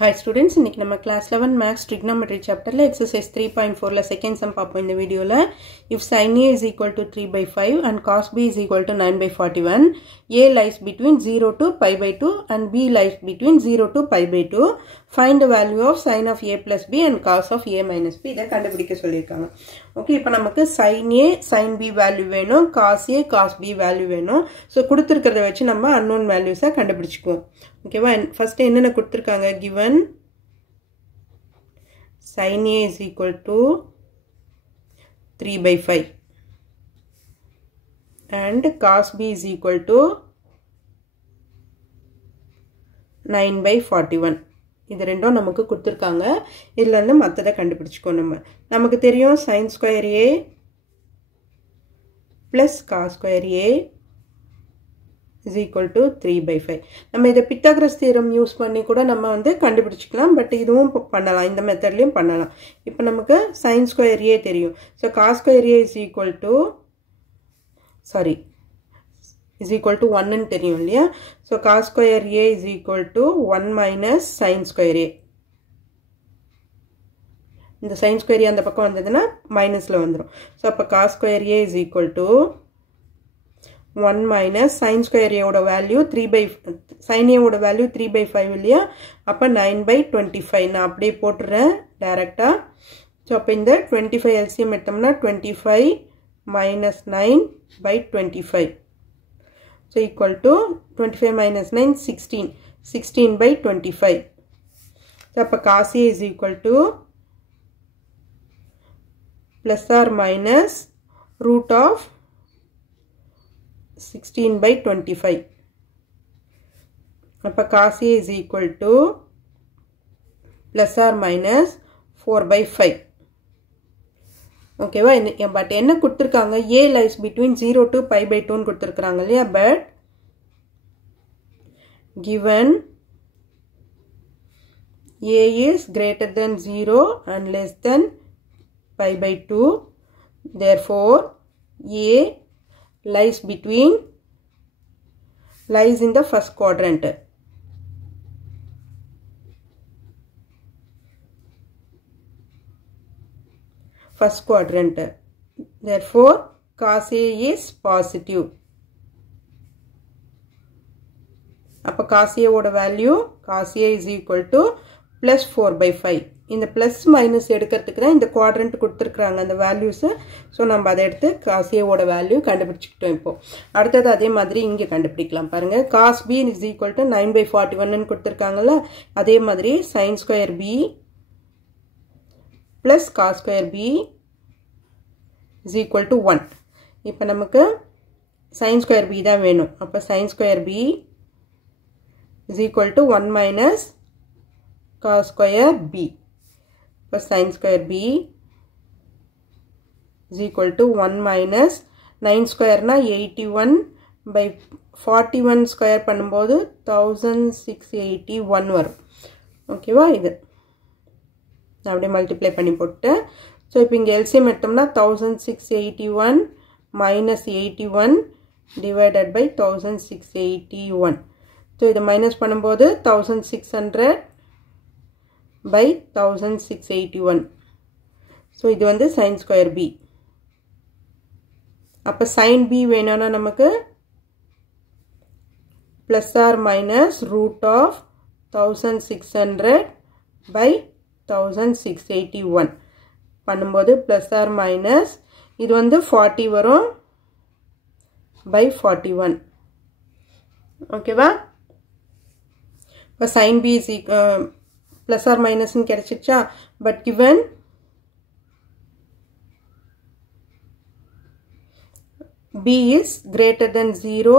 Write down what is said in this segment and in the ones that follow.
Hi students, இன்னைக்கு நம்ம class 11 maths trigonometry chapterல exercise 3.4ல second sum பார்ப்போம் இந்த வீடியோல. If sin A is equal to 3 by 5 and cos B is equal to 9 by 41, A lies between 0 to pi by 2 and B lies between 0 to pi by 2. Find the value of sin of A plus B and cos of A minus B. இதை கண்டுபிடிக்க சொல்லியிருக்காங்க. Okay, இப்போ நமக்கு sin A, sin B value வேணும், cos A, cos B value வேணும். So கொடுத்துருக்கிறத வச்சு நம்ம unknown values-ஐ கண்டுபிடிச்சிக்குவோம். ஓகேவா, ஃபர்ஸ்ட் என்னென்ன கொடுத்துருக்காங்க? given sin A is equal to 3 by 5 and cos B is equal to 9 by 41. இது ரெண்டும் நமக்கு கொடுத்துருக்காங்க. இதுல இருந்து மற்றதை கண்டுபிடிச்சிக்கோ. நமக்கு தெரியும் sin square A plus cos square A is equal to 3 by 5. நம்ம இதை பித்தாகரஸ் தியரம் யூஸ் பண்ணி கூட நம்ம வந்து கண்டுபிடிச்சிக்கலாம். பட் இதுவும் பண்ணலாம், இந்த மெத்தட்லையும் பண்ணலாம். இப்போ நமக்கு sin square A தெரியும். So cos square A is equal to is equal to 1 தெரியும் இல்லையா? So cos square A is equal to 1 minus sin square A. இந்த sin square A அந்த பக்கம் வந்ததுன்னா மைனஸில் வந்துடும். ஸோ அப்போ cos square A is equal to 1 minus sin square A ஓட வேல்யூ 3 by sin A ஓட வேல்யூ 3 by 5 இல்லையா? அப்போ 9 by 25 நான் அப்படியே போட்டுறேன் டைரக்டா. ஸோ அப்போ இந்த 25 LCM எடுத்தோம்னா 25 minus 9 by 25. So equal to 25 minus 9 16. 16 by 25. So அப்போ cos A is equal to plus or minus root of 16 by 25. அப்போ cos A is equal to plus or minus 4 by 5. ஓகேவா, பட் என்ன கொடுத்துருக்காங்க? A lies between 0 to pi by 2 கொடுத்துருக்காங்க இல்லையா? But given A is greater than 0 and less than pi by 2, therefore A lies in the first quadrant. First quadrant. Therefore cos A is positive. அப்போ cos A ஓட value cos A is equal to plus 4 by 5. இந்த plus minus எடுக்கிறதுக்கு தான் இந்த quadrant கொடுத்துருக்குறாங்க அந்த values. So நம்ம அதை எடுத்து cos A ஓட வேல்யூ கண்டுபிடிச்சிக்கிட்டோம். இப்போ அடுத்தது அதே மாதிரி இங்கே கண்டுபிடிக்கலாம். பாருங்கள், cos B is equal to 9 by 41 கொடுத்துருக்காங்கல்ல, அதே மாதிரி sin square B plus cos square B is equal to 1. இப்போ நமக்கு sin square B தான் வேணும். அப்போ sin square B is equal to 1 minus cos square B. இப்போ sin square B is equal to 1 minus 9 square na 81 by 41 square பண்ணும்போது 1681 வரும். ஓகேவா, இது நான் அப்படியே மல்டிப்ளை பண்ணி போட்டேன். ஸோ இப்போ இங்கே எல்சிஎம் எடுத்தோம்னா 1681 minus 81 divided by 1681. ஸோ இதை மைனஸ் பண்ணும்போது 1600 by 1681. ஸோ இது வந்து sin square B. அப்போ sin B வேணும்னா நமக்கு plus or minus root of 1600 by 1681 பண்ணும்போது plus or minus இது வந்து 40 வரும் by 41. ஓகேவா, இப்போ sin B is plus or minus கிடைச்சிச்சா? But given B is greater than 0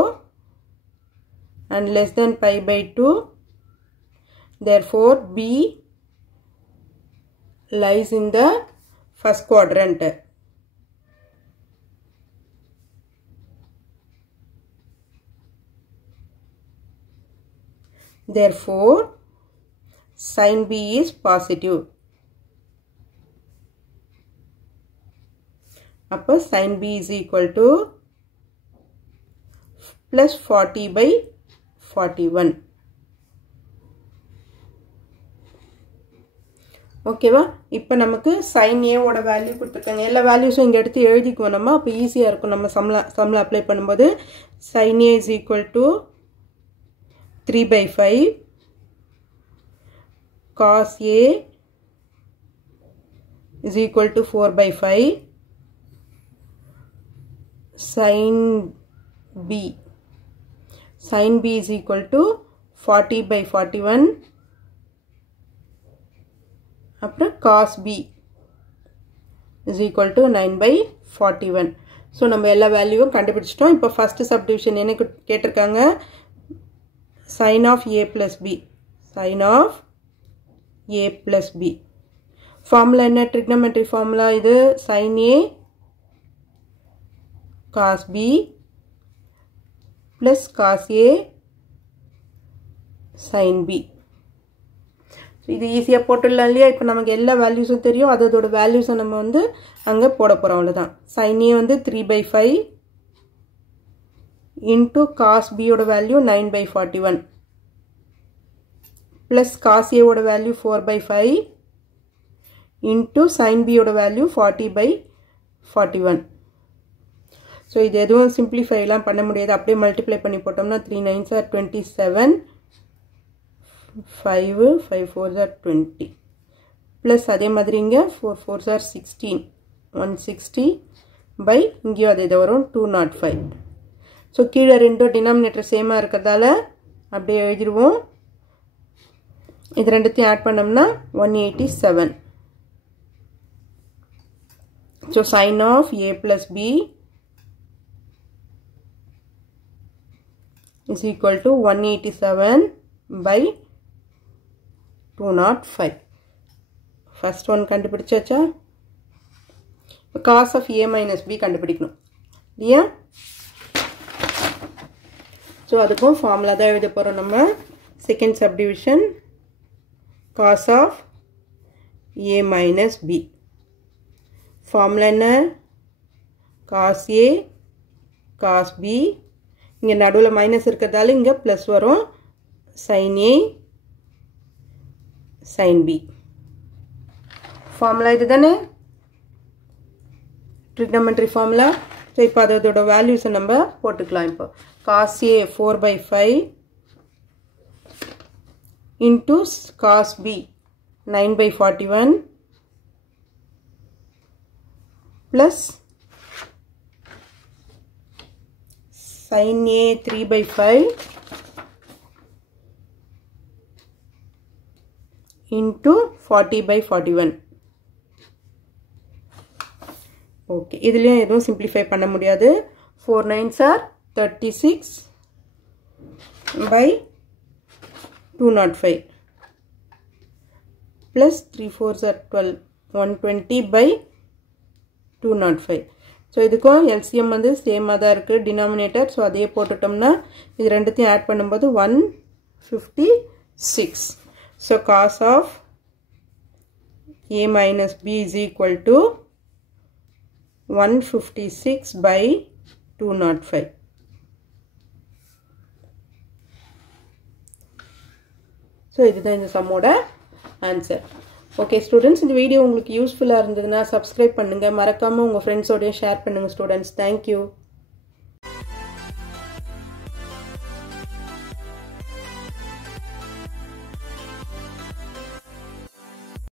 and less than pi by 2, therefore B lies in the first quadrant. Therefore sin B is positive. அப்போ sin B is equal to plus 40 by 41. ஓகேவா இப்போ நமக்கு sin a ஓட value கொடுத்திருக்காங்க எல்லா வேல்யூஸும் இங்க எடுத்து எழுதிக்குவோம் நம்ம அப்ப ஈஸியா இருக்கும் நம்ம சம்ல அப்ளை பண்ணும்போது sin a is equal to 3/5 cos a is equal to 4/5 sin b is equal to 40/41 அப்புறம் cos b is equal to 9/41 so நம்ம எல்லா வேல்யூவும் கண்டுபிடிச்சிட்டோம் இப்போ ஃபர்ஸ்ட் சப்டிவிஷன் என்ன கேட்டிருக்காங்க sin of a plus b sin of a plus b formula என்ன trigonometry formula இது sin a cos b plus cos a sin b இது ஈஸியா போட்டுடலாம் இல்லையா இப்போ நமக்கு எல்லா வேல்யூஸும் தெரியும் அதோட வேல்யூஸை நம்ம வந்து அங்க போட போறோம் அவ்வளவுதான் sin a வந்து 3/5 into cos b ஓட வேல்யூ 9/41 plus cos a ஓட வேல்யூ 4/5 into sin b ஓட வேல்யூ 40/41 so இது எதுவும் சிம்பிளிஃபை எல்லாம் பண்ண முடியாது அப்படியே மல்டிப்ளை பண்ணி போட்டோம்னா 3 9s are 27 5 5 4s are 20 plus அதே மாதிரி இங்க 4 4s are 16 160 by இங்கேயும் அதே வரும் 205 so கீழ ரெண்டு டினாமினேட்டர் சேமா இருக்கதால அப்படியே எழுதிடுவோம் இது ரெண்டுத்தையும் ஆட் பண்ணோம்னா 187 so sin of a plus b is equal to 187 by 205 first one கண்டுபிடிச்சாச்சா cos of a minus b கண்டுபிடிக்கணும் இல்லையா so அதுக்கும் ஃபார்முலா தான் எழுத போறோம் நம்ம second subdivision cos of a minus b formula என்ன cos a cos b இங்க நடுவுல மைனஸ் இருக்கதால இங்க பிளஸ் வரும் sin a sin b formula இதுதானே trigonometry ஃபார்முலா சோ இப்போ அதோட வேல்யூஸ் நம்ம போட்டுக்கலாம் இப்போ cos a 4/5 into cos b 9/41 plus sin a 3/5 into 40/41 okay இதுலயும் எதுவும் சிம்பிளிஃபை பண்ண முடியாது 4 9s are 36 by 205 plus 3 4s are 12 120 by 205 so இதுக்கும் LCM வந்து சேமா தான் இருக்கு டினாமினேட்டர் so அதே போட்டுட்டோம்னா இது ரெண்டுத்தையும் ஆட் பண்ணும்போது 156 so cos of a minus b is equal to 156 by 205 so இதுதான் இந்த சம்மோட ஆன்சர் ஓகே ஸ்டூடண்ட்ஸ் இந்த வீடியோ உங்களுக்கு யூஸ்ஃபுல்லா இருந்ததுன்னா சப்ஸ்கிரைப் பண்ணுங்க மறக்காம உங்க ஃப்ரெண்ட்ஸோட ஷேர் பண்ணுங்க ஸ்டூடண்ட்ஸ் थैंक यू